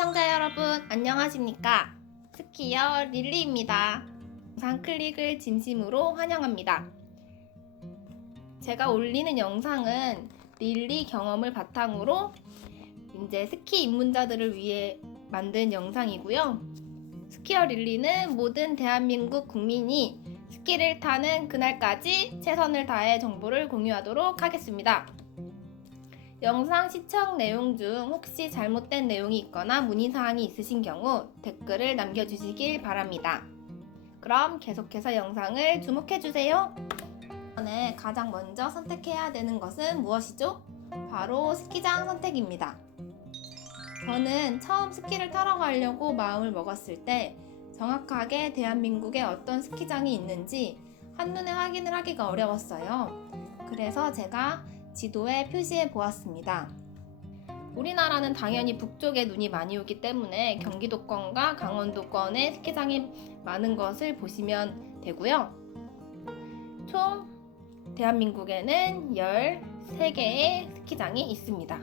시청자 여러분 안녕하십니까? 스키어 릴리입니다. 영상 클릭을 진심으로 환영합니다. 제가 올리는 영상은 릴리 경험을 바탕으로 이제 스키 입문자들을 위해 만든 영상이고요. 스키어 릴리는 모든 대한민국 국민이 스키를 타는 그날까지 최선을 다해 정보를 공유하도록 하겠습니다. 영상 시청 내용 중 혹시 잘못된 내용이 있거나 문의사항이 있으신 경우 댓글을 남겨주시길 바랍니다. 그럼 계속해서 영상을 주목해주세요. 이번에 가장 먼저 선택해야 되는 것은 무엇이죠? 바로 스키장 선택입니다. 저는 처음 스키를 타러 가려고 마음을 먹었을 때 정확하게 대한민국에 어떤 스키장이 있는지 한눈에 확인을 하기가 어려웠어요. 그래서 제가 지도에 표시해 보았습니다. 우리나라는 당연히 북쪽에 눈이 많이 오기 때문에 경기도권과 강원도권에 스키장이 많은 것을 보시면 되고요. 총 대한민국에는 13개의 스키장이 있습니다.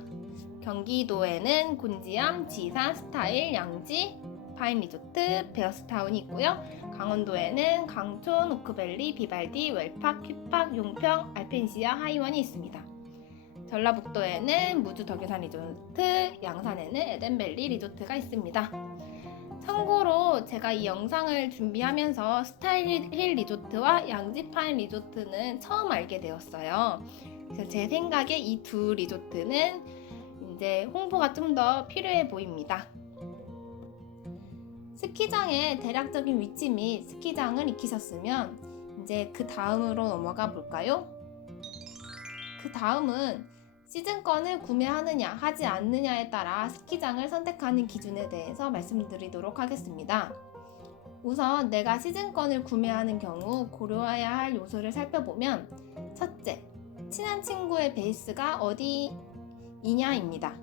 경기도에는 곤지암, 지산, 스타일, 양지, 파인리조트, 베어스타운이 있고요. 강원도에는 강촌, 오크밸리, 비발디, 웰팍, 큐팍, 용평, 알펜시아, 하이원이 있습니다. 전라북도에는 무주 덕유산 리조트, 양산에는 에덴밸리 리조트가 있습니다. 참고로 제가 이 영상을 준비하면서 스타일 힐 리조트와 양지 파인 리조트는 처음 알게 되었어요. 그래서 제 생각에 이 두 리조트는 이제 홍보가 좀 더 필요해 보입니다. 스키장의 대략적인 위치 및 스키장을 익히셨으면 이제 그 다음으로 넘어가 볼까요? 그 다음은 시즌권을 구매하느냐 하지 않느냐에 따라 스키장을 선택하는 기준에 대해서 말씀드리도록 하겠습니다. 우선 내가 시즌권을 구매하는 경우 고려해야 할 요소를 살펴보면 첫째, 친한 친구의 베이스가 어디이냐입니다.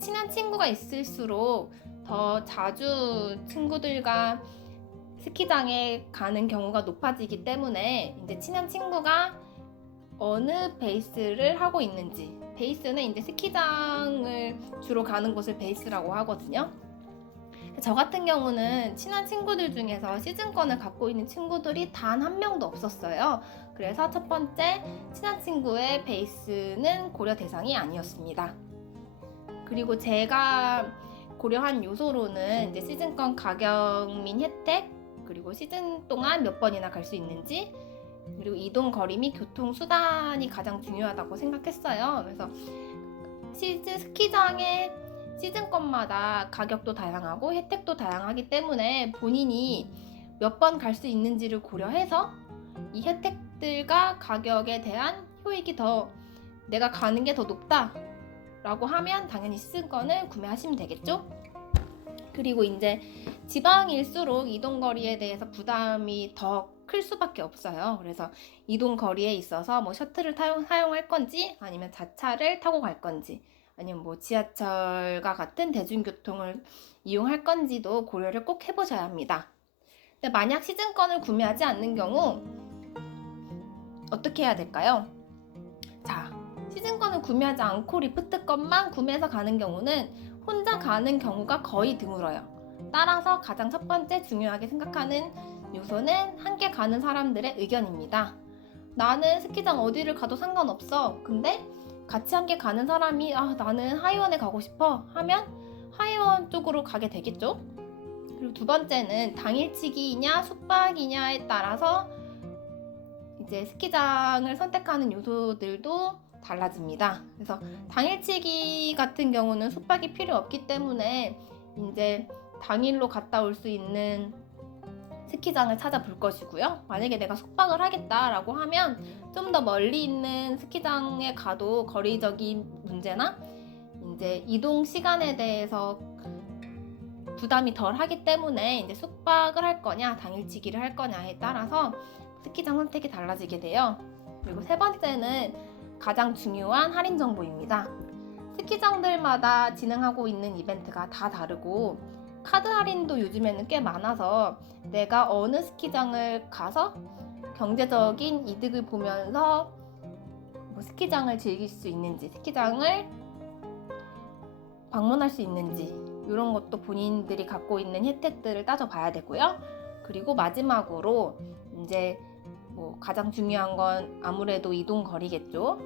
친한 친구가 있을수록 더 자주 친구들과 스키장에 가는 경우가 높아지기 때문에 이제 친한 친구가 어느 베이스를 하고 있는지, 베이스는 이제 스키장을 주로 가는 곳을 베이스라고 하거든요. 저 같은 경우는 친한 친구들 중에서 시즌권을 갖고 있는 친구들이 단 한 명도 없었어요. 그래서 첫 번째, 친한 친구의 베이스는 고려 대상이 아니었습니다. 그리고 제가 고려한 요소로는 이제 시즌권 가격 및 혜택, 그리고 시즌 동안 몇 번이나 갈 수 있는지, 그리고 이동 거리 및 교통 수단이 가장 중요하다고 생각했어요. 그래서 스키장의 시즌권마다 가격도 다양하고 혜택도 다양하기 때문에 본인이 몇 번 갈 수 있는지를 고려해서 이 혜택들과 가격에 대한 효익이 더 내가 가는 게 더 높다 라고 하면 당연히 시즌권을 구매하시면 되겠죠? 그리고 이제 지방일수록 이동거리에 대해서 부담이 더 클 수밖에 없어요. 그래서 이동거리에 있어서 뭐 셔틀을 사용할 건지 아니면 자차를 타고 갈 건지 아니면 뭐 지하철과 같은 대중교통을 이용할 건지도 고려를 꼭 해보셔야 합니다. 근데 만약 시즌권을 구매하지 않는 경우 어떻게 해야 될까요? 자, 시즌권을 구매하지 않고 리프트권만 구매해서 가는 경우는 혼자 가는 경우가 거의 드물어요. 따라서 가장 첫 번째 중요하게 생각하는 요소는 함께 가는 사람들의 의견입니다. 나는 스키장 어디를 가도 상관없어. 근데 같이 함께 가는 사람이 나는 하이원에 가고 싶어 하면 하이원 쪽으로 가게 되겠죠? 그리고 두 번째는 당일치기이냐 숙박이냐에 따라서 이제 스키장을 선택하는 요소들도 달라집니다. 그래서 당일치기 같은 경우는 숙박이 필요 없기 때문에 이제 당일로 갔다 올 수 있는 스키장을 찾아볼 것이고요. 만약에 내가 숙박을 하겠다라고 하면 좀 더 멀리 있는 스키장에 가도 거리적인 문제나 이제 이동 시간에 대해서 부담이 덜 하기 때문에 이제 숙박을 할 거냐 당일치기를 할 거냐에 따라서 스키장 선택이 달라지게 돼요. 그리고 세 번째는 가장 중요한 할인 정보입니다. 스키장들마다 진행하고 있는 이벤트가 다 다르고 카드 할인도 요즘에는 꽤 많아서 내가 어느 스키장을 가서 경제적인 이득을 보면서 뭐 스키장을 즐길 수 있는지, 스키장을 방문할 수 있는지 이런 것도 본인들이 갖고 있는 혜택들을 따져봐야 되고요. 그리고 마지막으로 이제 뭐 가장 중요한 건 아무래도 이동 거리겠죠.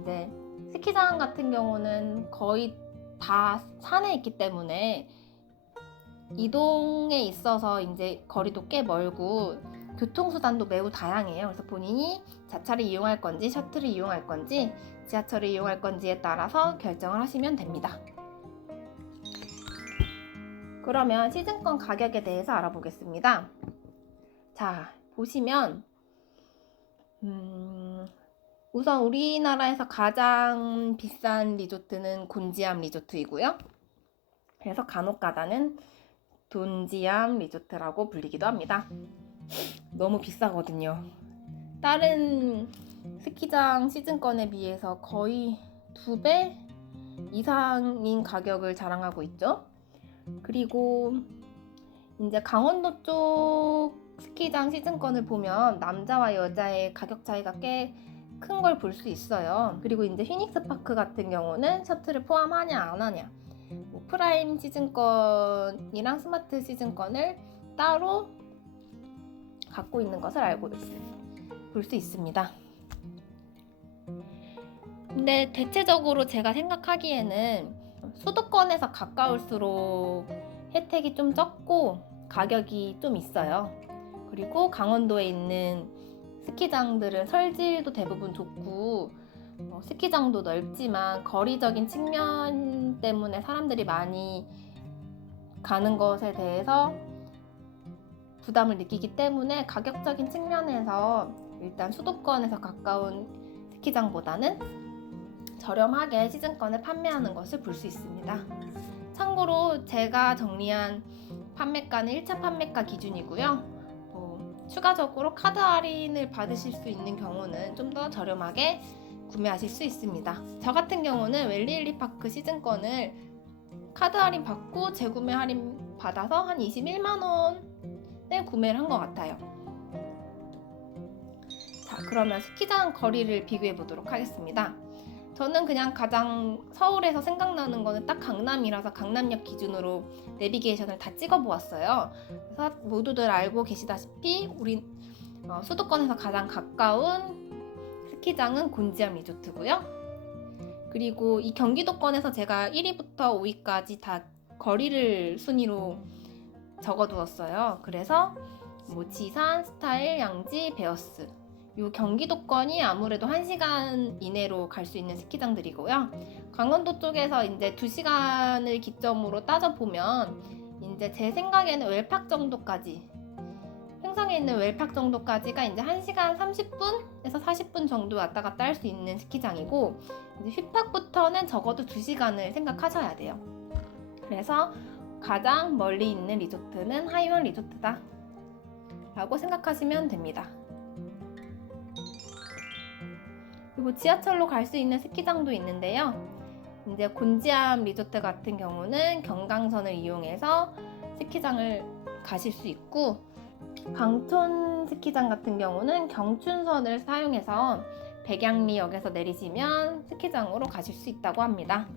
이제 스키장 같은 경우는 거의 다 산에 있기 때문에 이동에 있어서 이제 거리도 꽤 멀고 교통수단도 매우 다양해요. 그래서 본인이 자차를 이용할 건지 셔틀을 이용할 건지 지하철을 이용할 건지에 따라서 결정을 하시면 됩니다. 그러면 시즌권 가격에 대해서 알아보겠습니다. 자, 보시면 우선 우리나라에서 가장 비싼 리조트는 곤지암 리조트이고요. 그래서 간혹가다는 돈지암 리조트라고 불리기도 합니다. 너무 비싸거든요. 다른 스키장 시즌권에 비해서 거의 2배 이상인 가격을 자랑하고 있죠. 그리고 이제 강원도 쪽 스키장 시즌권을 보면 남자와 여자의 가격 차이가 꽤 큰 걸 볼 수 있어요. 그리고 이제 휘닉스 파크 같은 경우는 셔틀을 포함하냐 안 하냐, 뭐 프라임 시즌권이랑 스마트 시즌권을 따로 갖고 있는 것을 볼 수 있습니다. 근데 대체적으로 제가 생각하기에는 수도권에서 가까울수록 혜택이 좀 적고 가격이 좀 있어요. 그리고 강원도에 있는 스키장들은 설질도 대부분 좋고 스키장도 넓지만 거리적인 측면 때문에 사람들이 많이 가는 것에 대해서 부담을 느끼기 때문에 가격적인 측면에서 일단 수도권에서 가까운 스키장보다는 저렴하게 시즌권을 판매하는 것을 볼 수 있습니다. 참고로 제가 정리한 판매가는 1차 판매가 기준이고요. 추가적으로 카드 할인을 받으실 수 있는 경우는 좀 더 저렴하게 구매하실 수 있습니다. 저 같은 경우는 웰리일리 파크 시즌권을 카드 할인 받고 재구매 할인 받아서 한 21만 원에 구매를 한 것 같아요. 자, 그러면 스키장 거리를 비교해 보도록 하겠습니다. 저는 그냥 가장 서울에서 생각나는 거는 딱 강남이라서 강남역 기준으로 내비게이션을 다 찍어 보았어요. 그래서 모두들 알고 계시다시피 우리 수도권에서 가장 가까운 스키장은 곤지암 리조트고요. 그리고 이 경기도권에서 제가 1위부터 5위까지 다 거리를 순위로 적어 두었어요. 그래서 뭐 지산, 스타일, 양지, 베어스, 이 경기도권이 아무래도 1시간 이내로 갈 수 있는 스키장들이고요. 강원도 쪽에서 이제 2시간을 기점으로 따져보면 이제 제 생각에는 웰팍 정도까지, 횡성에 있는 웰팍 정도까지가 이제 1시간 30분에서 40분 정도 왔다 갔다 할 수 있는 스키장이고, 이제 휘팍부터는 적어도 2시간을 생각하셔야 돼요. 그래서 가장 멀리 있는 리조트는 하이원 리조트다 라고 생각하시면 됩니다. 그리고 지하철로 갈 수 있는 스키장도 있는데요. 이제 곤지암 리조트 같은 경우는 경강선을 이용해서 스키장을 가실 수 있고, 방촌 스키장 같은 경우는 경춘선을 사용해서 백양리역에서 내리시면 스키장으로 가실 수 있다고 합니다.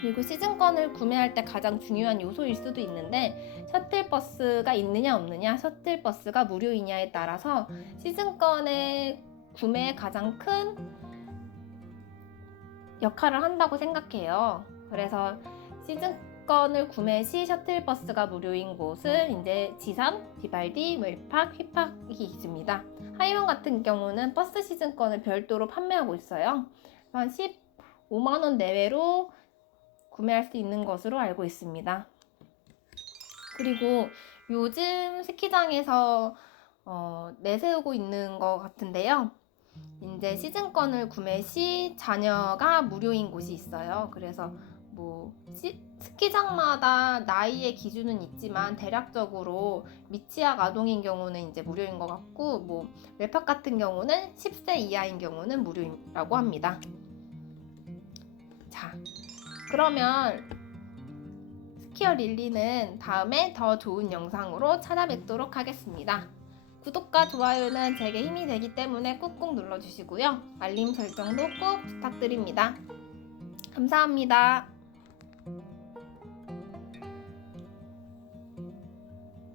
그리고 시즌권을 구매할 때 가장 중요한 요소일 수도 있는데, 셔틀버스가 있느냐 없느냐, 셔틀버스가 무료이냐에 따라서 시즌권의 구매에 가장 큰 역할을 한다고 생각해요. 그래서 시즌권을 구매 시 셔틀버스가 무료인 곳은 이제 지산, 비발디, 웰팍, 휘팍이 있습니다. 하이원 같은 경우는 버스 시즌권을 별도로 판매하고 있어요. 한 15만 원 내외로 구매할 수 있는 것으로 알고 있습니다. 그리고 요즘 스키장에서 내세우고 있는 것 같은데요. 이제 시즌권을 구매 시 자녀가 무료인 곳이 있어요. 그래서 뭐 스키장마다 나이의 기준은 있지만 대략적으로 미취학 아동인 경우는 이제 무료인 것 같고, 뭐 웰팍 같은 경우는 10세 이하인 경우는 무료라고 합니다. 자, 그러면 스키어 릴리는 다음에 더 좋은 영상으로 찾아뵙도록 하겠습니다. 구독과 좋아요는 제게 힘이 되기 때문에 꾹꾹 눌러주시고요. 알림 설정도 꼭 부탁드립니다. 감사합니다.